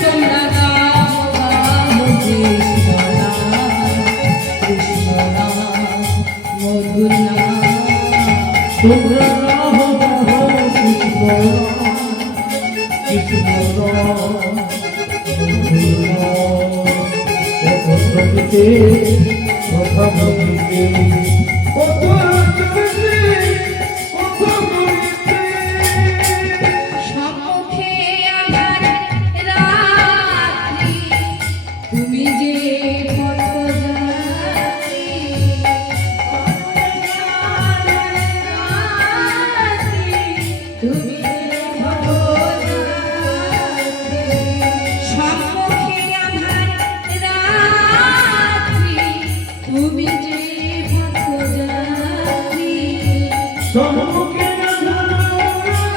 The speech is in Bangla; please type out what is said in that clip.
তোমরা গাও কৃষ্ণ নাম মধুর নাম তোমরা কৃষ্ণ কথা বলিতে সম্মুখে আমার রাত্রি তুমি যে পথযাত্রী তুমি